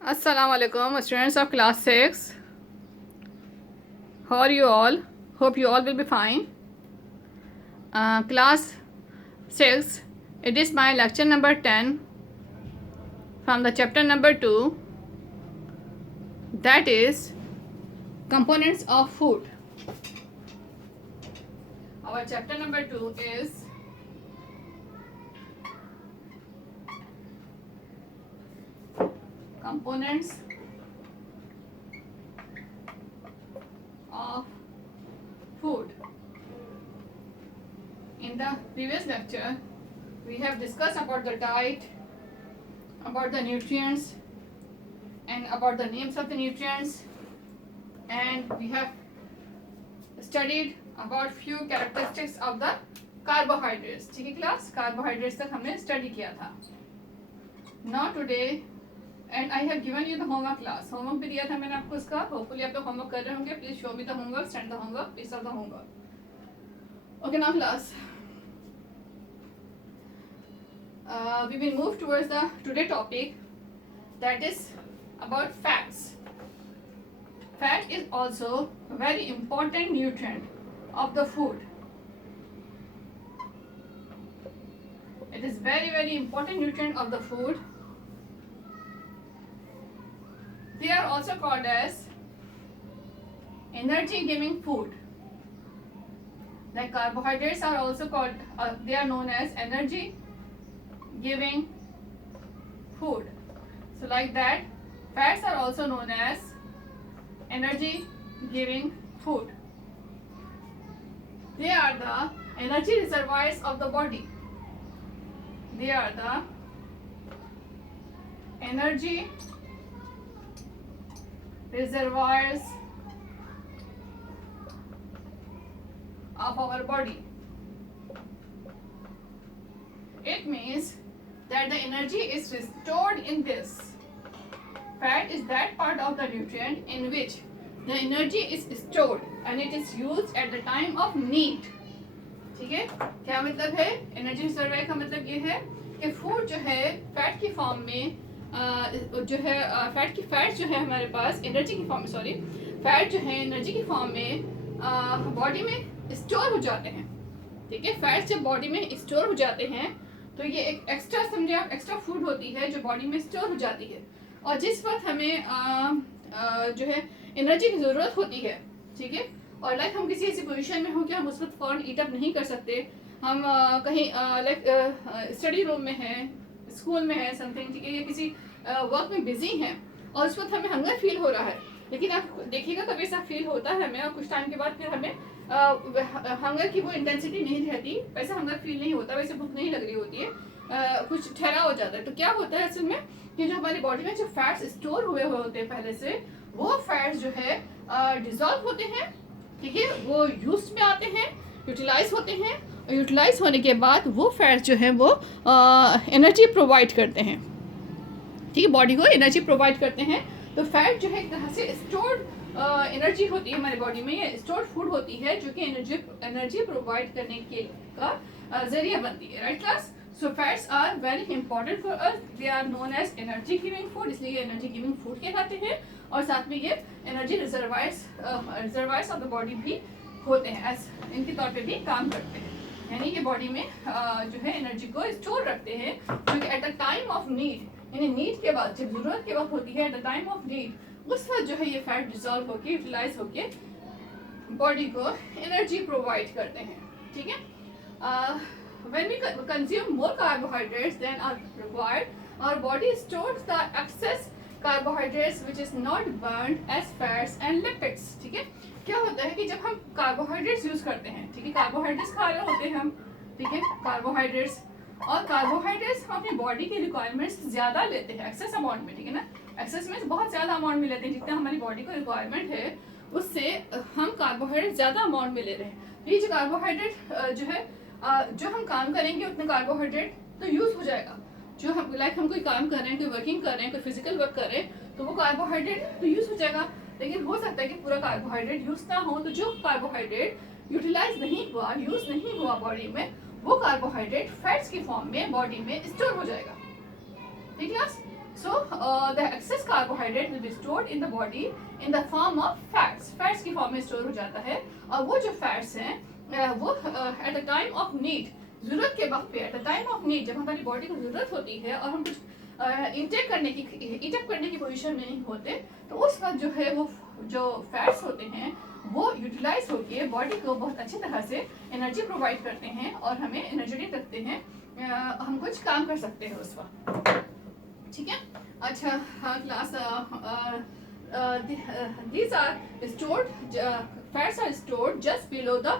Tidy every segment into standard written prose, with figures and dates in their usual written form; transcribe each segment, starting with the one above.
Assalamu alaikum, students of class 6. How are you all? Hope you all will be fine. Class 6, it is my lecture number 10 from the chapter number 2, that is components of food. Our chapter number 2 is components of food. In the previous lecture, we have discussed about the diet, about the nutrients, and about the names of the nutrients, and we have studied about few characteristics of the carbohydrates. ठीक है class, carbohydrates तक हमने study किया था. Now today, and I have given you the homework class. Homework भी दिया था मैंने आपको इसका. Hopefully आप लोग homework कर रहे होंगे. Please show me the homework, send the homework, please solve the homework. Okay, now class. We will move towards the today topic, that is about fats. Fat is also a very important nutrient of the food. It is very important nutrient of the food. They are also called as energy giving food. Like carbohydrates are also called, they are known as energy giving food. So like that, fats are also known as energy giving food. They are the energy reservoirs of the body. They are the energy reservoirs of our body. It means that the energy is stored in this. Fat is that part of the nutrient in which the energy is stored and it is used at the time of need. ठीक है, क्या मतलब है? Energy reservoir का मतलब ये है कि फूड जो है फैट की फॉर्म में जो है फैट जो है हमारे पास एनर्जी की फॉर्म में, सॉरी, फैट जो है एनर्जी की फॉर्म में बॉडी में स्टोर हो जाते हैं. ठीक है, फैट जब बॉडी में स्टोर हो जाते हैं तो ये एक एक्स्ट्रा, समझे आप, एक्स्ट्रा फूड होती है जो बॉडी में स्टोर हो जाती है. और जिस वक्त हमें जो है एनर्जी की ज़रूरत होती है, ठीक है, और लाइक हम किसी ऐसी पोजीशन में हो कि हम उस वक्त फ़ौरन ईट अप नहीं कर सकते, हम कहीं लाइक स्टडी रूम में हैं, स्कूल में है समथिंग, ठीक है, या किसी वर्क में बिजी हैं और उस वक्त हमें हंगर फील हो रहा है. लेकिन आप देखिएगा कभी ऐसा फील होता है हमें और कुछ टाइम के बाद फिर हमें हंगर की वो इंटेंसिटी नहीं रहती, वैसा हंगर फील नहीं होता, वैसे भूख नहीं लग रही होती है, कुछ ठहरा हो जाता है. तो क्या होता है असल में कि जो हमारी बॉडी में जो फैट्स स्टोर हुए होते हैं पहले से, वो फैट्स जो है डिजॉल्व होते हैं. ठीक है, वो यूज में आते हैं, यूटिलाइज होते हैं, और यूटिलाइज होने के बाद वो फैट्स जो हैं वो एनर्जी प्रोवाइड करते हैं. ठीक है, बॉडी को एनर्जी प्रोवाइड करते हैं. तो फैट जो है एक तरह से स्टोर्ड एनर्जी होती है हमारी बॉडी में, ये स्टोर्ड फूड होती है जो कि एनर्जी प्रोवाइड करने के का जरिया बनती है. Right class? So fats are very important for us. They are known as energy giving food, इसलिए ये एनर्जी गिविंग फूड कहलाते हैं. और साथ में ये energy reservoirs of the body भी होते हैं, एज इनके तौर पे भी काम करते हैं. यानी कि बॉडी में जो है एनर्जी को स्टोर रखते हैं, क्योंकि at the time of need, यानी नीड के बाद, जब ज़रूरत के वक्त होती है, at the time of need, उस वक्त जो है ये फैट डिजॉल्व होकर यूटिलाइज होकर बॉडी को एनर्जी प्रोवाइड करते हैं. ठीक है, when we consume more carbohydrates than are required, our body stores the excess carbohydrates which is not burned as fats and lipids. ठीक है, क्या होता है कि जब हम कार्बोहाइड्रेट्स यूज करते हैं, ठीक है, कार्बोहाइड्रेट्स खा रहे होते हैं हम, ठीक है, कार्बोहाइड्रेट्स, और कार्बोहाइड्रेट्स हम अपनी बॉडी की रिक्वायरमेंट्स ज़्यादा लेते हैं एक्सेस अमाउंट में. ठीक है ना, एक्सेस में बहुत ज़्यादा अमाउंट में लेते हैं, जितना हमारी बॉडी को रिक्वायरमेंट है उससे हम कार्बोहाइड्रेट ज़्यादा अमाउंट में ले रहे हैं. ये जो कार्बोहाइड्रेट जो है जो हम काम करेंगे उतने कार्बोहाइड्रेट तो यूज़ हो जाएगा. जो हम लाइक हम कोई काम कर रहे हैं, कोई वर्किंग कर रहे हैं, कोई फिजिकल वर्क कर रहे हैं, तो वो कार्बोहाइड्रेट तो यूज़ हो जाएगा. लेकिन हो सकता है कि पूरा कार्बोहाइड्रेट यूज़ ना हो, तो जो कार्बोहाइड्रेट यूटिलाइज नहीं हुआ, यूज़ नहीं हुआ बॉडी में, वो कार्बोहाइड्रेट फैट्स की फॉर्म में बॉडी में स्टोर हो जाएगा. ठीक है. So the excess carbohydrate will be stored in the body in the form of fats, fats की फॉर्म में स्टोर हो जाता है। और वो जो फैट्स हैं वो at the time of need, ज़रूरत के वक्त पे, at the time of need, जब हमारी बॉडी को ज़रूरत होती है और हम कुछ इंटेक करने की, ईटअप करने की पोजीशन में नहीं होते, तो उस वक्त जो है वो जो फैट्स होते हैं वो यूटिलाइज होकर बॉडी को बहुत अच्छी तरह से एनर्जी प्रोवाइड करते हैं और हमें एनर्जेटिक रखते हैं, हम कुछ काम कर सकते हैं उस वक्त। ठीक है, अच्छा class, these are stored, fats are stored just below the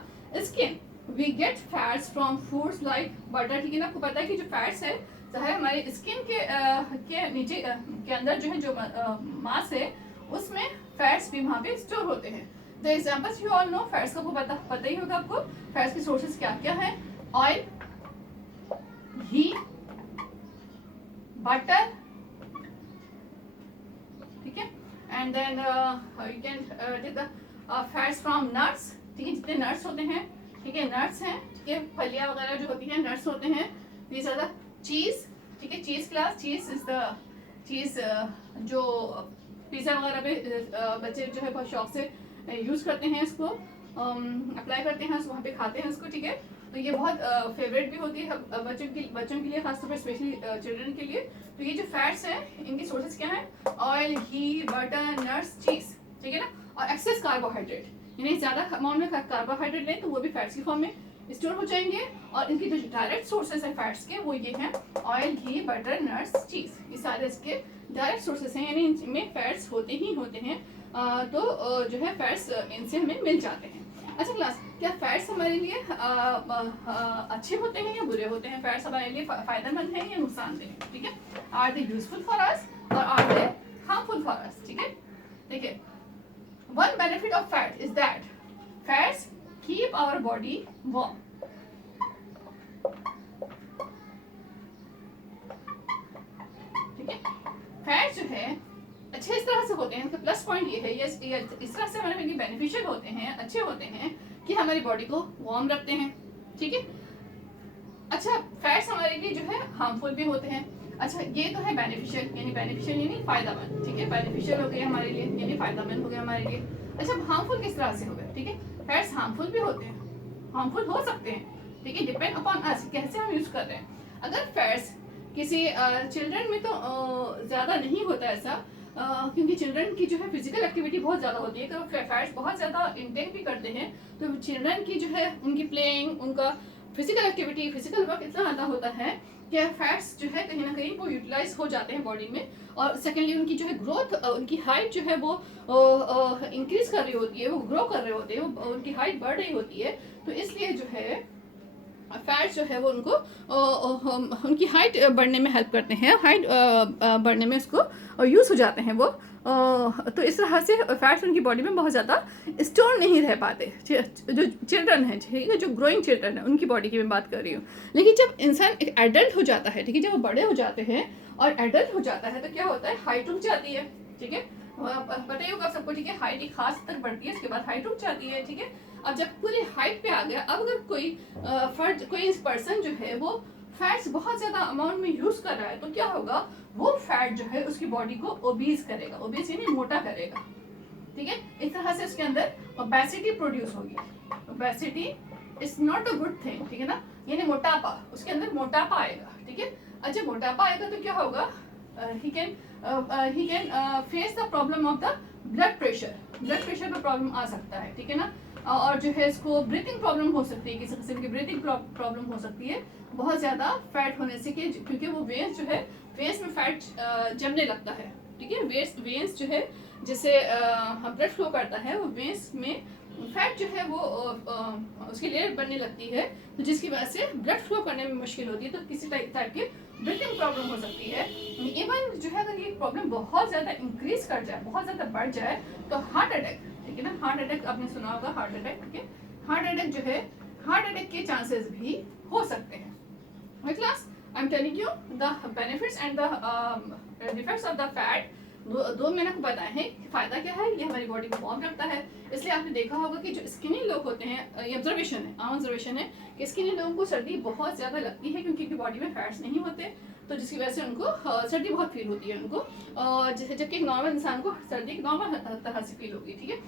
skin. We get fats from foods like butter. ठीक है ना, आपको पता है कि जो फैट्स है चाहे हमारे स्किन के नीचे के अंदर जो है, जो मांस है उसमें फैट्स भी वहाँ पे स्टोर होते हैं। The examples you all know, fats का पता ही होगा आपको। फैट्स के सोर्सेज क्या क्या हैं? ऑयल, घी, बटर, ठीक है, and then you can take the fats from nuts. ठीक है, जितने नट्स होते हैं, ठीक है, नट्स हैं, ठीक है, फलियां वगैरह जो होती हैं नट्स होते हैं। दीज आर द चीज, ठीक है, चीज क्लास, चीज इज द चीज जो पिज़्ज़ा वगैरह पे बच्चे जो है बहुत शौक से यूज़ करते हैं, इसको अप्लाई करते हैं, वहाँ पे खाते हैं उसको। ठीक है, तो ये बहुत फेवरेट भी होती है बच्चों के लिए, खासतौर पर स्पेशली चिल्ड्रन के लिए। तो ये जो फैट्स हैं इनकी सोर्सेज क्या हैं? ऑयल, घी, बटर, नट्स, चीज़, ठीक है ना। और एक्सेस कार्बोहाइड्रेट, यानी ज़्यादा अमाउंट में कार्बोहाइड्रेट लें तो वो भी फैट्स की फॉर्म में स्टोर हो जाएंगे। और इनकी जो डायरेक्ट सोर्सेज है फैट्स के वो ये हैं, ऑयल, घी, बटर, नट्स, चीज़, ये सारे इसके डायरेक्ट सोर्सेज हैं, यानी इनमें फैट्स होते ही होते हैं। तो जो है फैट्स इनसे हमें मिल जाते हैं। अच्छा क्लास, क्या फैट्स हमारे लिए अच्छे होते हैं या बुरे होते हैं? फैट्स हमारे लिए फायदेमंद हैं या नुकसानदेह? ठीक है, are they useful for us और are they harmful for us? ठीक है, देखिए, one benefit of fat is that fats keep our body warm. ठीक है, फैट्स जो है अच्छे इस तरह से होते हैं, उसका प्लस पॉइंट ये है, ये इस तरह से हमारे लिए बेनिफिशियल होते हैं, अच्छे होते हैं कि हमारी बॉडी को वार्म रखते हैं। ठीक है, अच्छा फैट्स हमारे लिए जो है हार्मफुल भी होते हैं। अच्छा, ये तो है बेनिफिशियल, यानी फायदेमंद। ठीक है, बेनिफिशियल हो गया हमारे लिए, यानी फायदेमंद हो गया हमारे लिए। अच्छा, हार्मफुल किस तरह से हो गया? ठीक है, फैट्स हार्मफुल भी होते हैं, हार्मफुल हो सकते हैं। ठीक है, डिपेंड अपॉन अस, कैसे हम यूज कर रहे हैं। अगर फैट्स किसी चिल्ड्रन में तो ज़्यादा नहीं होता ऐसा, क्योंकि चिल्ड्रन की जो है फिजिकल एक्टिविटी बहुत ज़्यादा होती है, तो फैट्स बहुत ज़्यादा इंटेक भी करते हैं। तो चिल्ड्रन की जो है उनकी प्लेइंग, उनका फिजिकल एक्टिविटी, फिजिकल वर्क इतना ज़्यादा होता है कि फैट्स जो है कहीं ना कहीं वो यूटिलाइज हो जाते हैं बॉडी में। और सेकेंडली उनकी जो है ग्रोथ, उनकी हाइट जो है वो इंक्रीज कर रही होती है, वो ग्रो कर रहे होते हैं, वो उनकी हाइट बढ़ रही होती है। तो इसलिए जो है फैट्स जो है वो उनको उनकी हाइट बढ़ने में हेल्प करते हैं, हाइट बढ़ने में उसको यूज़ हो जाते हैं वो। तो इस तरह से फैट्स उनकी बॉडी में बहुत ज़्यादा स्टोर नहीं रह पाते। जो चिल्ड्रन है, ठीक है, जो ग्रोइंग चिल्ड्रन है उनकी बॉडी की मैं बात कर रही हूँ। लेकिन जब इंसान एक एडल्ट हो जाता है, ठीक है, जब वो बड़े हो जाते हैं और एडल्ट हो जाता है तो क्या होता है? हाइट रुक जाती है। ठीक है, पता ही होगा सबको। ठीक है, हाइट एक खास तक बढ़ती है, उसके बाद हाइट रुक जाती है। ठीक है, अब जब पूरी हाइट पे आ गया, अब अगर कोई पर्सन जो है वो फैट्स बहुत ज्यादा अमाउंट में यूज कर रहा है तो क्या होगा? वो फैट जो है उसकी बॉडी को ओबीज करेगा, ओबीज यानी मोटा करेगा। ठीक है, इस तरह से उसके अंदर ओबेसिटी प्रोड्यूस होगी। Obesity is not a good thing, ठीक है ना, यानी मोटापा, उसके अंदर मोटापा आएगा। ठीक है, अच्छा मोटापा आएगा तो क्या होगा? he can face the problem of the blood pressure पे प्रॉब्लम आ सकता है। ठीक है ना, और जो है इसको ब्रीथिंग प्रॉब्लम हो सकती है, किसी किस्म की ब्रीथिंग प्रॉब्लम हो सकती है बहुत ज़्यादा फैट होने से, क्योंकि वो वेन्स जो है, वेन्स में फैट जमने लगता है। ठीक है, वेन्स जो है जिससे ब्लड फ्लो करता है, वो वेन्स में फैट जो है वो उसकी लेयर बनने लगती है, तो जिसकी वजह से ब्लड फ्लो करने में मुश्किल होती है, तो किसी टाइप की ब्रीथिंग प्रॉब्लम हो सकती है। इवन जो है अगर ये प्रॉब्लम बहुत ज़्यादा इंक्रीज कर जाए, बहुत ज़्यादा बढ़ जाए, तो हार्ट अटैक, ठीक है ना, हार्ट अटैक आपने सुना होगा, हार्ट अटैक। ठीक है, हार्ट अटैक जो है, हार्ट अटैक के चांसेस भी हो सकते हैं। My class, I'm telling you the benefits and the defects of the fat. दो मैंने आपको बताए हैं कि फ़ायदा क्या है, ये हमारी बॉडी को वार्म रखता है। इसलिए आपने देखा होगा कि जो स्किनी लोग होते हैं, ये ऑब्जर्वेशन है, आम ऑब्जर्वेशन है कि स्किनी लोगों को सर्दी बहुत ज़्यादा लगती है क्योंकि उनकी बॉडी में फैट्स नहीं होते। तो जिसकी वजह से उनको सर्दी बहुत फील होती है उनको, और जैसे जबकि एक नॉर्मल इंसान को सर्दी नॉर्मल तरह से फील होगी, ठीक है।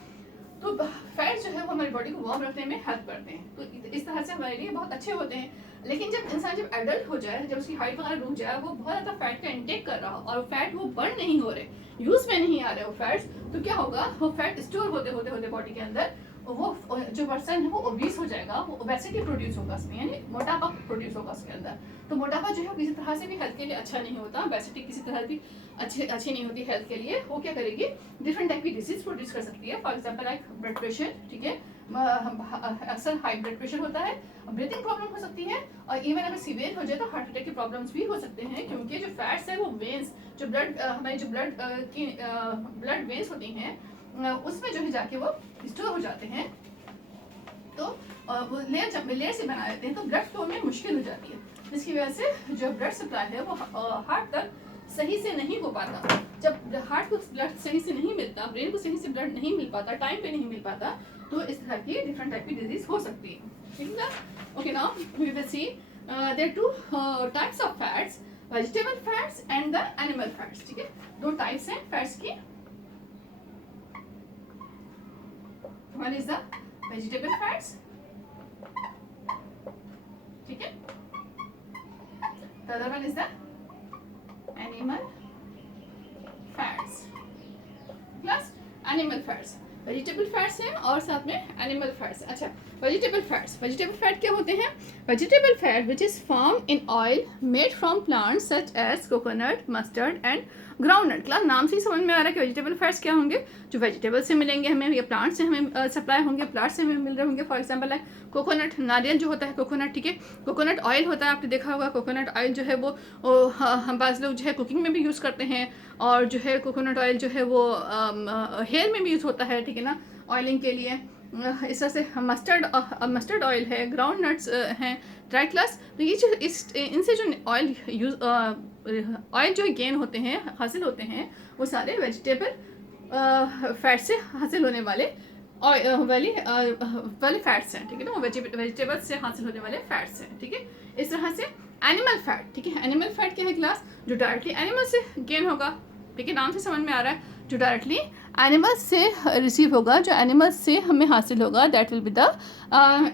तो फैट्स जो है वो हमारी बॉडी को वार्म रखने में हेल्प करते हैं, तो इस तरह से हमारे लिए बहुत अच्छे होते हैं। लेकिन जब इंसान जब एडल्ट हो जाए, जब उसकी हाइट वगैरह रुक जाए, वो बहुत ज़्यादा फैट का इंटेक कर रहा हो और फैट वो बर्न नहीं हो रहे, यूज़ में नहीं आ रहे वो फैट्स, तो क्या होगा, वो फैट स्टोर होते होते होते बॉडी के अंदर वो जो पर्सन है वो ओबीस हो जाएगा, वो ओबेसिटी प्रोड्यूस होगा उसमें, यानी मोटापा प्रोड्यूस होगा उसके अंदर। तो मोटापा जो है किसी तरह से भी हेल्थ के लिए अच्छा नहीं होता, ओबेसिटी किसी तरह की अच्छी नहीं होती हेल्थ के लिए। वो क्या करेगी, डिफरेंट टाइप की डिजीज प्रोड्यूस कर सकती है, for example like blood pressure, ठीक है, अक्सर हाई ब्लड प्रेशर होता है, ब्रीथिंग प्रॉब्लम हो सकती है, और इवन अगर सीवियर हो जाए तो हार्ट अटैक के प्रॉब्लम्स भी हो सकते हैं, क्योंकि जो फैट्स है वो वेन्स, जो ब्लड हमारी जो ब्लड वेन्स होती हैं उसमें जो है जाके वो स्टोर हो जाते हैं, तो वो लेयर से बना देते हैं, तो ब्लड फ्लो में मुश्किल हो जाती है, जिसकी वजह से जो ब्लड सप्लाई है वो हार्ट तक सही से नहीं हो पाता। जब हार्ट को ब्लड सही से नहीं मिलता, ब्रेन को सही से ब्लड नहीं मिल पाता, टाइम पे नहीं मिल पाता, तो इस तरह की डिफरेंट टाइप की डिजीज हो सकती है, ठीक है ना। Okay, now we will see there two types of fats, vegetable fats and the animal fats, ठीक है। दो टाइप्स हैं फैट्स की, one is the vegetable fats, ठीक है, the other one is the animal fats, plus animal fats, vegetable fats हैं और साथ में एनिमल फैट्स। अच्छा, वेजिटेबल फैट क्या होते हैं, vegetable fat which is form in oil made from plants such as coconut, mustard and groundnut. Class नाम से ही समझ में आ रहा है कि वेजिटेबल फैट्स क्या होंगे, जो वेजिटेबल से मिलेंगे हमें, या प्लांट से हमें सप्लाई होंगे, प्लांट से हमें मिल रहे होंगे। फॉर एग्जाम्पल लाइक कोकोनट, नारियल जो होता है कोकोनट, ठीक है, कोकोनट ऑयल होता है, आपने देखा होगा कोकोनट ऑयल जो है वो हम बाज़ लोग जो है कुकिंग में भी यूज़ करते हैं, और जो है कोकोनट ऑयल जो है वो हेयर में भी यूज़ होता है, ठीक है ना, ऑयलिंग के लिए। इस तरह से मस्टर्ड ऑयल है, ग्राउंड नट्स हैं, ड्राई क्लास, तो ये जो इनसे जो ऑयल जो गेन होते हैं, हासिल होते हैं, वो सारे वेजिटेबल फैट से हासिल होने वाले वाले फैट्स हैं, ठीक है ना, वेजिटेबल से हासिल होने वाले फैट्स हैं, ठीक है। इस तरह से एनिमल फैट, ठीक है, एनिमल फैट क्या है क्लास, जो डायरेक्टली एनिमल से गेन होगा, ठीक है, नाम से समझ में आ रहा है, जो डायरेक्टली एनिमल से रिसीव होगा, जो एनिमल से हमें हासिल होगा, that will be the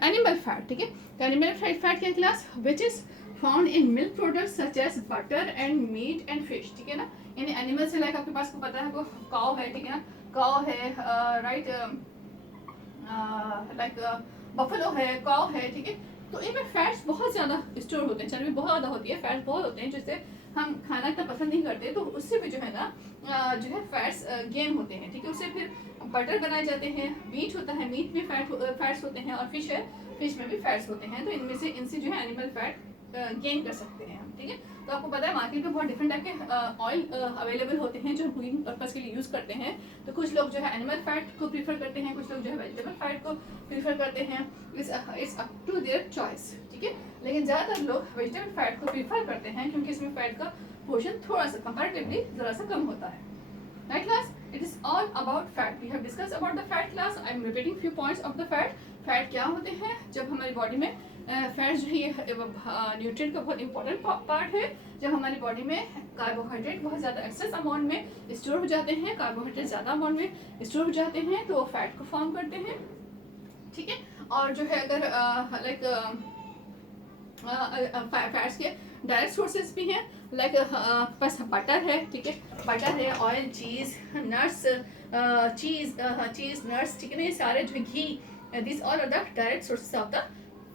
animal fat, ठीक है। एनिमल फैट क्या class, which is found in milk products such as butter and meat and fish, ठीक है ना, यानी एनिमल से लाइक आपके पास को पता है वो काऊ है, ठीक है ना, काऊ है, राइट, लाइक बफलो है, काऊ है, ठीक है, तो इनमें फैट्स बहुत ज़्यादा स्टोर होते हैं, चर्बी बहुत ज़्यादा होती है, फैट्स बहुत होते हैं, जिससे हम खाना इतना पसंद नहीं करते, तो उससे भी जो है ना जो है फैट्स गेन होते हैं, ठीक है। उससे फिर बटर बनाए जाते हैं, मीट होता है, मीट में फैट्स होते हैं, और फिश है, फिश में भी फैट्स होते हैं, तो इनसे जो है एनिमल फैट गेन कर सकते हैं हम, ठीक है। तो आपको पता है मार्केट में बहुत डिफरेंट टाइप के ऑयल अवेलेबल होते हैं जो हम कुकिंग पर्पज़ के लिए यूज़ करते हैं, तो कुछ लोग जो है एनिमल फैट को प्रीफर करते हैं, कुछ लोग जो है वेजिटेबल फैट को प्रीफर करते हैं, it's up to their choice, ठीक है। लेकिन ज़्यादातर लोग वेजिटेबल फैट को प्रीफर करते हैं, क्योंकि इसमें फैट का पोर्शन थोड़ा सा कंपैरेटिवली ज़रा सा कम होता है, right class. It is all about fat, we have discuss about the fat class, I am repeating few points of the fat. Fat क्या होते हैं, जब हमारी बॉडी में फैट्स जो है ये न्यूट्रिएंट का बहुत इंपॉर्टेंट पार्ट है, जब हमारी बॉडी में कार्बोहाइड्रेट बहुत ज़्यादा एक्सेस अमाउंट में स्टोर हो जाते हैं, कार्बोहाइड्रेट ज़्यादा अमाउंट में स्टोर हो जाते हैं, तो वो फैट को फॉर्म करते हैं, ठीक है। और जो है अगर लाइक फैट्स के डायरेक्ट सोर्सेज भी हैं, लाइक बस बटर है, ठीक है, बटर है, oil, cheese, nuts, cheese nuts, ठीक है ना, ये सारे जो घी, this all are the direct sources of the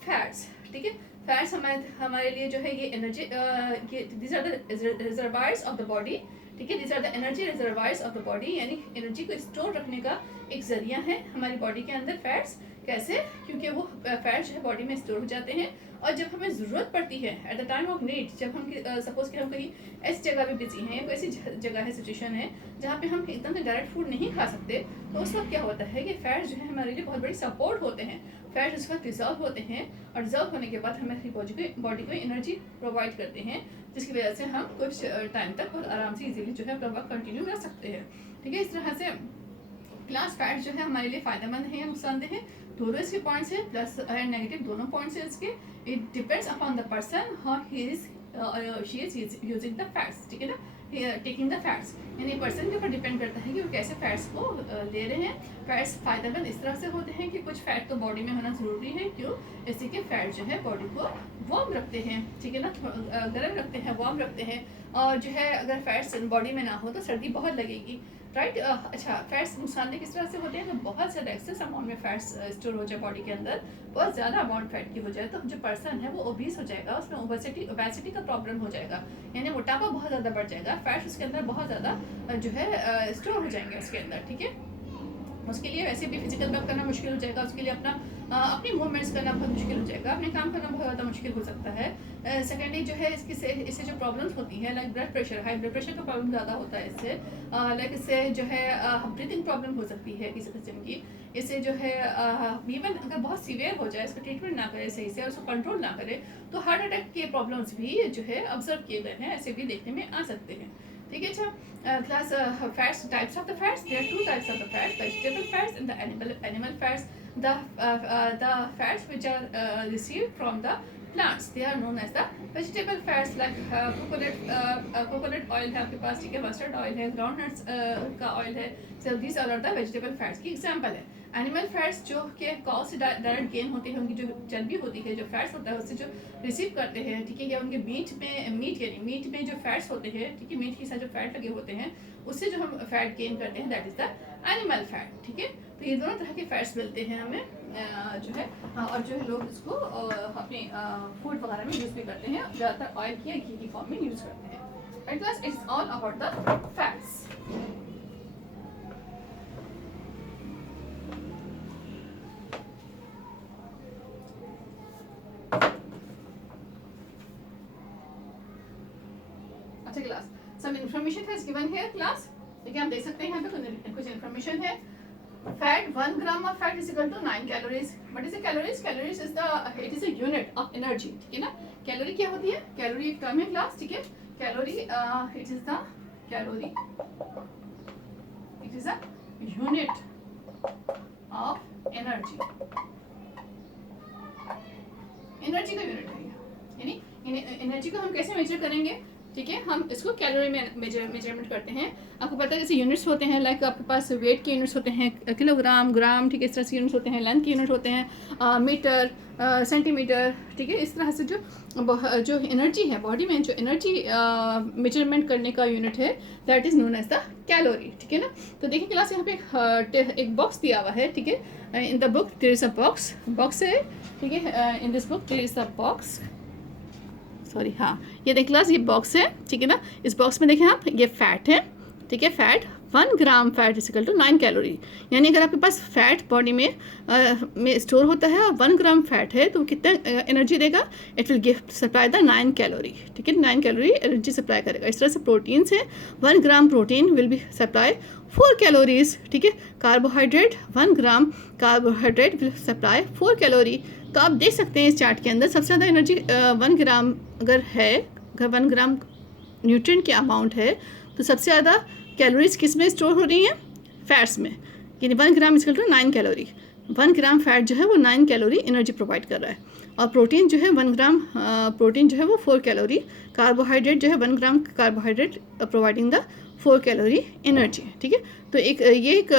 fats, ठीक है। फैट्स हमारे लिए जो है ये energy, this are the reservoirs of the body, ठीक है, this are the energy reservoirs of the body, यानी एनर्जी को स्टोर रखने का एक जरिया है हमारी बॉडी के अंदर फैट्स। कैसे, क्योंकि वो फैट्स जो है बॉडी में स्टोर हो जाते हैं, और जब हमें ज़रूरत पड़ती है at the time of need, जब हम सपोज कि हम कहीं ऐसी जगह पे बिजी हैं, या कोई ऐसी जगह है, सिचुएशन है जहाँ पे हम एकदम से डायरेक्ट फूड नहीं खा सकते, तो उस वक्त क्या होता है कि फैट्स जो है हमारे लिए बहुत बड़ी सपोर्ट होते हैं। फैट्स उस वक्त रिजर्व होते हैं, और रिजर्व होने के बाद हमारी बॉडी को एनर्जी प्रोवाइड करते हैं, जिसकी वजह से हम कुछ टाइम तक बहुत आराम से इजीली जो है अपना वर्क कंटिन्यू कर सकते हैं, ठीक है। इस तरह से क्लास फैट्स जो है हमारे लिए फ़ायदेमंद है या नुकसानदेह है, दोनों इसके पॉइंट्स हैं, प्लस एंड नेगेटिव दोनों पॉइंट्स हैं इसके। It depends upon the person how he is she is using the fats, ठीक है ना, टेकिंग द फैट्स, यानी पर्सन के ऊपर डिपेंड करता है कि वो कैसे फैट्स को ले रहे हैं। फैट्स फ़ायदेमंद इस तरह से होते हैं कि कुछ फैट तो बॉडी में होना ज़रूरी है, क्यों, इससे कि फैट जो है बॉडी को वार्म रखते हैं, ठीक है ना, गर्म रखते हैं, वार्म रखते हैं। और जो है अगर फैट्स बॉडी में ना हो तो सर्दी बहुत लगेगी, राइट। अच्छा, फैट्स नुकसानदेह किस तरह से होते हैं, तो बहुत ज़्यादा एक्सेस अमाउंट में फैट्स स्टोर हो जाए बॉडी के अंदर, बहुत ज़्यादा अमाउंट फैट की हो जाए, तो जो पर्सन है वो ओबीस हो जाएगा, उसमें ओबेसिटी का प्रॉब्लम हो जाएगा, यानी मोटापा बहुत ज़्यादा बढ़ जाएगा, फैट्स उसके अंदर बहुत ज़्यादा जो है स्टोर हो जाएंगे उसके अंदर, ठीक है। उसके लिए वैसे भी फिजिकल वर्क करना मुश्किल हो जाएगा, उसके लिए अपनी मूवमेंट्स करना बहुत मुश्किल हो जाएगा, अपने काम करना बहुत ज़्यादा मुश्किल हो सकता है। सेकेंडली जो है इससे जो प्रॉब्लम्स होती है, like blood pressure, high blood pressure का प्रॉब्लम ज़्यादा होता है इससे, लाइक इससे जो है ब्रीथिंग प्रॉब्लम हो सकती है किसी किस्म की, इससे जो है इवन अगर बहुत सीवियर हो जाए, इसका ट्रीटमेंट ना करे सही से और उसको कंट्रोल ना करे, तो हार्ट अटैक के प्रॉब्लम्स भी जो है ऑब्जर्व किए गए हैं, ऐसे भी देखने में आ सकते हैं, ठीक है। अच्छा, class fats, types of the fats, there are 2 types of the fats, vegetable fats and the animal fats. The fats which are received from the plants, they are known as the vegetable fats, like coconut oil है आपके पास, ठीक है, mustard oil है, groundnuts का oil है, so these are the vegetable fats की example है। Animal fats जो कि काउ से डायरेक्ट गेन होते हैं, उनकी जो चर्बी होती है, जो फैट्स होता है उससे जो रिसीव करते हैं, ठीक है, या उनके मीट में जो फैट्स होते हैं, ठीक है, मीट के साथ जो फैट लगे होते हैं उससे जो हम फैट गेन करते हैं, that is the animal fat, ठीक है। तो ये दोनों तरह के फैट्स मिलते हैं हमें जो है, और जो है लोग इसको अपने फूड वगैरह में यूज़ भी करते हैं, ज़्यादातर ऑयल की या घी की फॉर्म में यूज़ करते हैं, right class. It's all about the fats. अच्छा class, some information has given here class, देखिए हम देख सकते हैं यहाँ पे कुछ इन्फॉर्मेशन है। Fat, 1 gram of fat is equal to 9 calories. What is the calories? Calories is the it is a unit of energy, ठीक है ना। कैलोरी क्या होती है? कैलोरी एक टर्म है क्लास, ठीक है। Calorie it is the calorie, it is a unit of energy, energy का यूनिट है, यानी एनर्जी को हम कैसे मेजर करेंगे, ठीक है, हम इसको कैलोरी में मेजरमेंट करते हैं। आपको पता है जैसे यूनिट्स होते हैं, लाइक आपके पास वेट के यूनिट्स होते हैं, किलोग्राम, ग्राम, ठीक है, इस तरह से यूनिट्स होते हैं, लेंथ के यूनिट होते हैं, मीटर, सेंटीमीटर, ठीक है। इस तरह से जो एनर्जी है बॉडी में, जो एनर्जी मेजरमेंट करने का यूनिट है, that is known as the calorie, ठीक है ना। तो देखिए क्लास, यहाँ पे एक बॉक्स दिया हुआ है, ठीक है, in the book there is a box है, ठीक है, in this book there is a box, sorry, हाँ, ये देख क्लास, ये बॉक्स है, ठीक है ना। इस बॉक्स में देखें आप, ये फैट है, ठीक है, fat 1 gram fat is equal to 9 calorie, यानी अगर आपके पास फैट बॉडी में स्टोर होता है और 1 ग्राम फैट है तो कितना एनर्जी देगा? It will give supply the 9 calorie, ठीक है, 9 कैलोरी एनर्जी सप्लाई करेगा। इस तरह से प्रोटीन्स है, 1 gram protein will be supply 4 calories, ठीक है। Carbohydrate, 1 gram carbohydrate will supply 4 calorie. तो आप देख सकते हैं इस चार्ट के अंदर सबसे ज़्यादा एनर्जी 1 ग्राम अगर 1 ग्राम न्यूट्रिएंट की अमाउंट है तो सबसे ज़्यादा कैलोरीज किस में स्टोर हो रही हैं? फैट्स में, यानी 1 gram equal to 9 calorie. 1 gram fat जो है वो 9 कैलोरी एनर्जी प्रोवाइड कर रहा है, और प्रोटीन जो है 1 ग्राम प्रोटीन जो है वो 4 कैलोरी, कार्बोहाइड्रेट जो है 1 ग्राम carbohydrate providing the 4 calorie energy, ठीक है। तो ये एक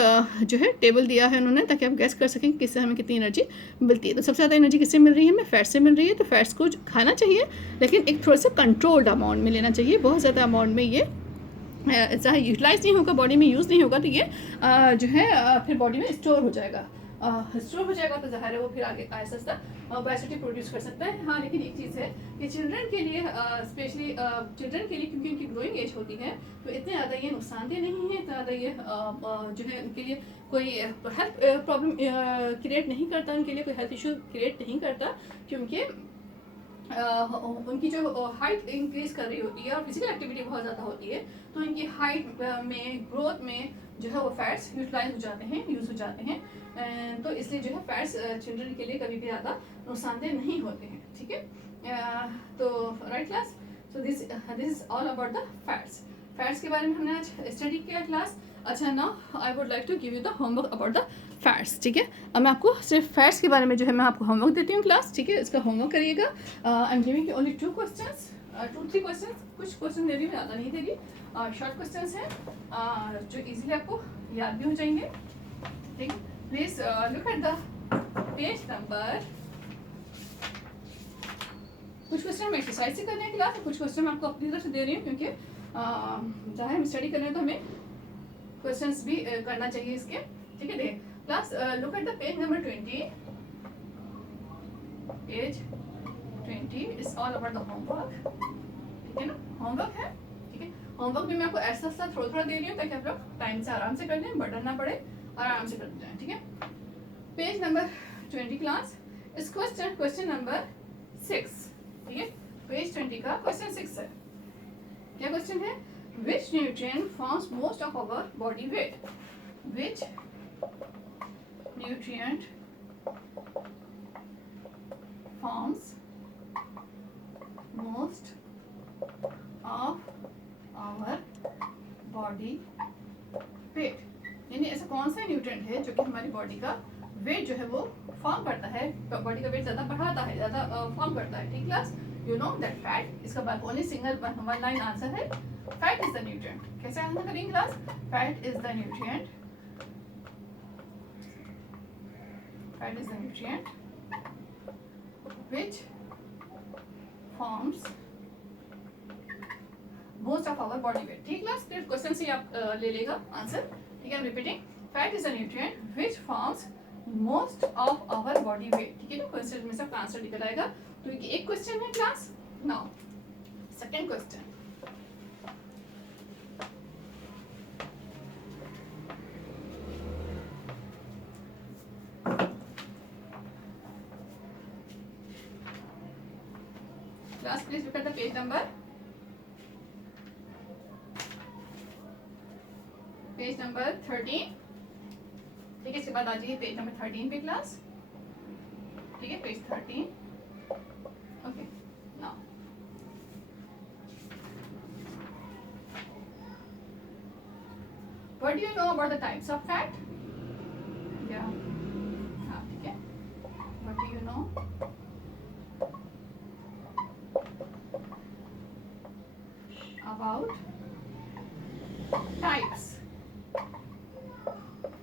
जो है टेबल दिया है उन्होंने, ताकि आप गैस कर सकें कि किससे हमें कितनी एनर्जी मिलती है। तो सबसे ज़्यादा एनर्जी किससे मिल रही है? हमें फैट से मिल रही है। तो फैट्स को खाना चाहिए, लेकिन एक थोड़ा सा कंट्रोल्ड अमाउंट में लेना चाहिए। बहुत ज़्यादा अमाउंट में ये चाहे यूटिलाइज नहीं होगा, बॉडी में यूज़ नहीं होगा, तो ये जो है फिर बॉडी में स्टोर हो जाएगा। स्टोर हो जाएगा तो ज़ाहिर है वो फिर आगे आहिस्ता ओबेसिटी प्रोड्यूस कर सकता है। हाँ, लेकिन एक चीज़ है कि चिल्ड्रन के लिए, स्पेशली चिल्ड्रन के लिए, क्योंकि उनकी ग्रोइंग एज होती है, तो इतने ज़्यादा ये नुकसानदेह नहीं है, इतना ज़्यादा ये जो है उनके लिए कोई हेल्थ प्रॉब्लम क्रिएट नहीं करता, उनके लिए कोई हेल्थ इशू क्रिएट नहीं करता, क्योंकि उनकी जो हाइट इंक्रीज कर रही होती है और फिजिकल एक्टिविटी बहुत ज़्यादा होती है, तो इनकी हाइट में, ग्रोथ में जो है वो फैट्स यूटिलाइज हो जाते हैं, यूज़ हो जाते हैं। तो इसलिए जो है फैट्स चिल्ड्रन के लिए कभी भी ज़्यादा नुकसानदेह नहीं होते हैं, ठीक है। तो right class, so this is all about the fats. Fats के बारे में हमने आज स्टडी किया क्लास। अच्छा, now I would like to give you the homework about the fats, ठीक है। अब मैं आपको सिर्फ फैट्स के बारे में जो है मैं आपको होमवर्क देती हूँ क्लास, ठीक है। इसका होमवर्क करिएगा। I am giving you only 2 questions, 2-3 question, कुछ क्वेश्चन दे रही हूँ, ज़्यादा नहीं दे रही, शॉर्ट क्वेश्चन हैं जो इजीली आपको याद भी हो जाएंगे। ठीक है, please look at the page number. कुछ क्वेश्चन हम एक्सरसाइज से कर रहे हैं क्लास, कुछ क्वेश्चन मैं आपको अपनी तरफ से दे रही हूँ, क्योंकि चाहे हम स्टडी कर रहे हैं तो हमें क्वेश्चंस भी करना चाहिए इसके। ठीक है, देखिए class, look at the page number 20। Page 20 is all about the homework. ठीक है ना, होमवर्क है। ठीक है, होमवर्क भी मैं आपको ऐसा ऐसा थोड़ा थोड़ा दे रही हूँ, ताकि आप लोग टाइम से आराम से कर लें, बर्डन ना पड़े और आराम से कर जाएं। ठीक है, पेज नंबर 20 क्लास इस क्वेश्चन नंबर 6। ठीक है, पेज 20 का क्वेश्चन 6 है। क्या क्वेश्चन है? Which nutrient forms most of our body weight? Which nutrient forms most of our body weight? यानी ऐसा कौन सा न्यूट्रिएंट है जो कि हमारी बॉडी का वेट जो है वो फॉर्म करता है, बॉडी का वेट ज़्यादा बढ़ाता है, ज़्यादा फॉर्म करता है। ठीक class, you know that fat. इसका बाद only single one line answer है, फैट इज द न्यूट्रिएंट। कैसे आंसर करेंगे class? Fat is the nutrient, fat is the nutrient which forms most of our body weight। ठीक class, फिर question से आप ले लेगा आंसर। ठीक है, repeating, fat is a nutrient which forms most of our body weight। ठीक है ना, क्वेश्चन में सबका आंसर निकल आएगा। तो ये एक क्वेश्चन है class. Now second question, class please look at the page number, page number 13। ठीक है, इसके बाद आ जाइए पेज नंबर 13 पे क्लास। ठीक है, page 13। Okay, now what do you know about the types of fat? या हाँ, ठीक है, what do you know about types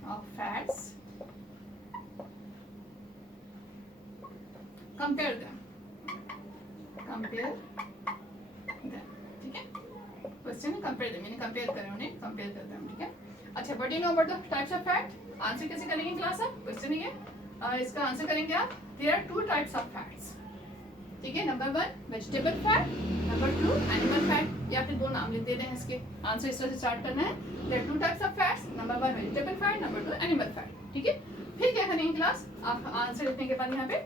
of fats, compare them, ठीक है, क्वेश्चन है कंपेयर देम, यानी कंपेयर करें उन्हें, कंपेयर करते हैं। ठीक है, अच्छा, what do you know about the types of fat? Answer कैसे करेंगे क्लास आप? क्वेश्चन ही है, इसका आंसर करेंगे आप। There are 2 types of fats. ठीक है, number 1 vegetable fat, number 2 animal fat, या फिर 2 नाम लिख देने हैं इसके। आंसर इस तरह से स्टार्ट करना है। There are 2 types of fats, number 1 vegetable fat, number 2 animal fat. ठीक है, फिर क्या करेंगे क्लास? आप आंसर लिखने के बाद यहाँ पे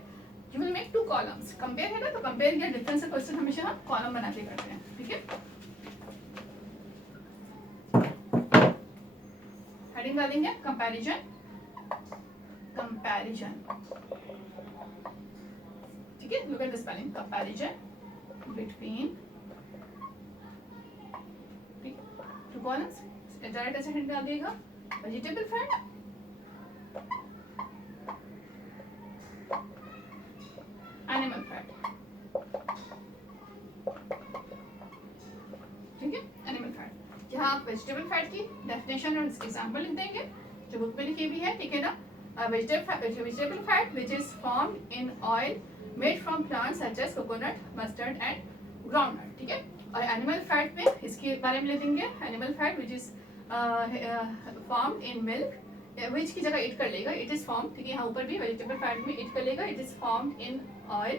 you will make 2 columns. Compare है ना, तो कंपेयर या डिफरेंस का क्वेश्चन हमेशा हम कॉलम बना के करते हैं। ठीक है, हेडिंग डालेंगे कंपैरिजन, कंपैरिजन। ठीक है, look at the spelling, comparison between 2 columns। Direct ऐसे हिंट डाल दिएगा, वेजिटेबल फैट, एनिमल फैट। ठीक है, एनिमल फैट। यहाँ आप वेजिटेबल फैट की डेफिनेशन और एग्जांपल लिख देंगे जो बुक में लिखी हुई है। ठीक है ना, vegetable fat which is formed in oil made from plants such as coconut, mustard and groundnut। ठीक है, और एनिमल फैट में इसके बारे में ले देंगे, animal fat which is formed in milk, which की जगह इट कर लेगा, इट इज फॉर्म। ठीक है, यहाँ ऊपर भी वेजिटेबल फैट में इट कर लेगा, it is formed in oil.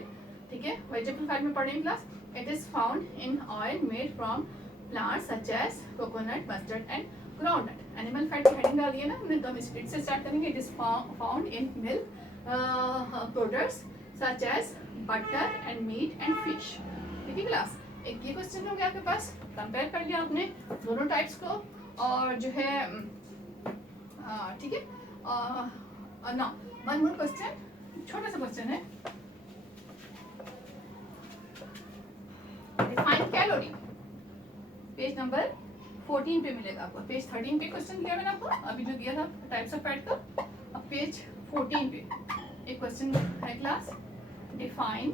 ठीक है, वेजिटेबल फैट में पढ़ेंगे class, it is found in oil made from plants such as coconut, mustard and groundnut. Animal fat की हेडिंग डाल दिए ना हमने, तो हम स्पीड से स्टार्ट करेंगे। It is found in milk products such as butter and meat and fish. ठीक है क्लास, एक ये क्वेश्चन हो गया आपके पास, कंपेयर कर लिया आपने दोनों टाइप्स को, और जो है ठीक है, ना वन मोर क्वेश्चन, छोटा सा क्वेश्चन है, डिफाइन कैलोरी। पेज नंबर 14 पे मिलेगा आपको। पेज 13 पे क्वेश्चन दिया मैंने आपको, अभी जो दिया था टाइप्स ऑफ फैट का। अब पेज 14 पे एक क्वेश्चन है क्लास, डिफाइन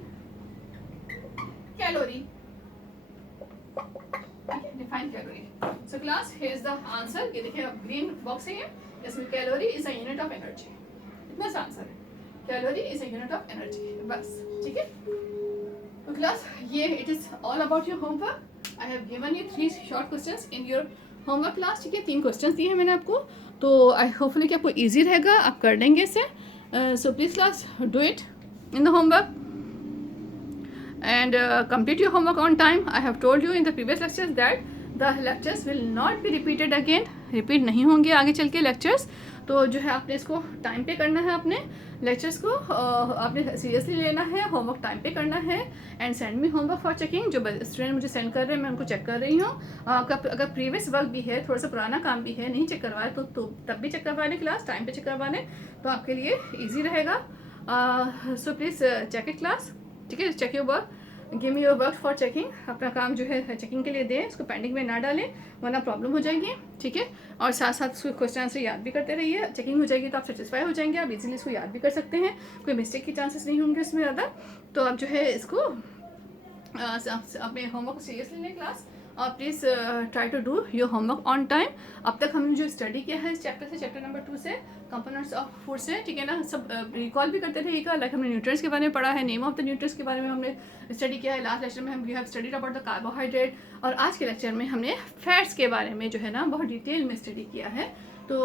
कैलोरी। ठीक है, define calorie. So class here is the answer. ये देखिए ग्रीन बॉक्स है ये, इसमें calorie is a unit of energy. इतना सा आंसर है, calorie is a unit of energy. बस ठीक है. तो क्लास ये it is all about your homework. I have given you 3 short questions in your homework class. ठीक है, 3 क्वेश्चंस दिए हैं मैंने आपको, तो आई होपफुली कि आपको ईजी रहेगा, आप कर लेंगे इसे. So please class do it in the homework and complete your homework on time. I have told you in the previous lectures that the lectures will not be repeated again. repeat नहीं होंगे आगे चल के lectures. तो जो है आपने इसको टाइम पे करना है, अपने लेक्चर्स को आपने सीरियसली लेना है, होमवर्क टाइम पे करना है. And send me homework for checking. जो स्टूडेंट मुझे सेंड कर रहे हैं मैं उनको चेक कर रही हूँ. अगर प्रीवियस वर्क भी है, थोड़ा सा पुराना काम भी है, नहीं चेक करवाए तो तब भी चेक करवा लें, क्लास टाइम पे चेक करवा लें, तो आपके लिए ईजी रहेगा. So please check it class. ठीक है, check your work, give me your work for checking. अपना काम जो है चेकिंग के लिए दें, इसको पेंडिंग में ना डालें वरना प्रॉब्लम हो जाएगी. ठीक है, और साथ साथ इसको क्वेश्चन आंसर याद भी करते रहिए. चेकिंग हो जाएगी तो आप सेटिस्फाई हो जाएंगे, आप इजीली इसको याद भी कर सकते हैं, कोई मिस्टेक के चांसेस नहीं होंगे इसमें ज़्यादा. तो आप जो है इसको अपने होमवर्क को सीरियसली लें क्लास. और please try to do your homework on time. अब तक हमने जो स्टडी किया है इस चैप्टर से, चैप्टर नंबर 2 से, कंपोनेंट्स ऑफ फूड से, ठीक है ना, सब रिकॉल भी करते रहिएगा. लाइक हमने न्यूट्रिएंट्स के बारे में पढ़ा है, नेम ऑफ द न्यूट्रिएंट्स के बारे में हमने स्टडी किया है. लास्ट लेक्चर में हम we have studied about the carbohydrate, और आज के लेक्चर में हमने फैट्स के बारे में जो है ना बहुत डिटेल में स्टडी किया है. तो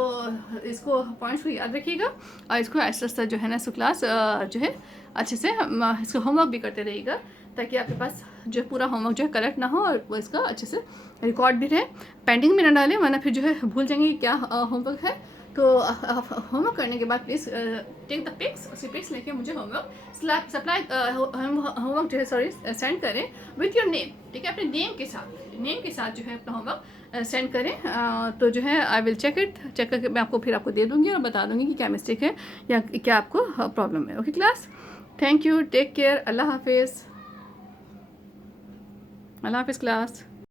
इसको पॉइंट्स को याद रखिएगा और इसको ऐसा जो है ना इसको क्लास जो है अच्छे से इसको होमवर्क भी करते रहिएगा, ताकि आपके पास जो पूरा होमवर्क जो है करेक्ट ना हो और वो इसका अच्छे से रिकॉर्ड भी रहे. पेंडिंग में ना डालें वरना फिर जो है भूल जाएंगे क्या होमवर्क है. तो होमवर्क करने के बाद प्लीज़ टेक द पिक्स, उसी पिक्स लेके मुझे होमवर्क सप्लाई होमवर्क जो है सॉरी सेंड करें विथ योर नेम. ठीक है, अपने नेम के साथ जो है अपना होमवर्क सेंड करें. तो जो है आई विल चेक करके मैं आपको दे दूँगी और बता दूँगी कि क्या मिस्टेक है या क्या आपको प्रॉब्लम है. Okay class, thank you, take care, अल्लाह हाफिज़. अल्लाह हाफिज़ क्लास.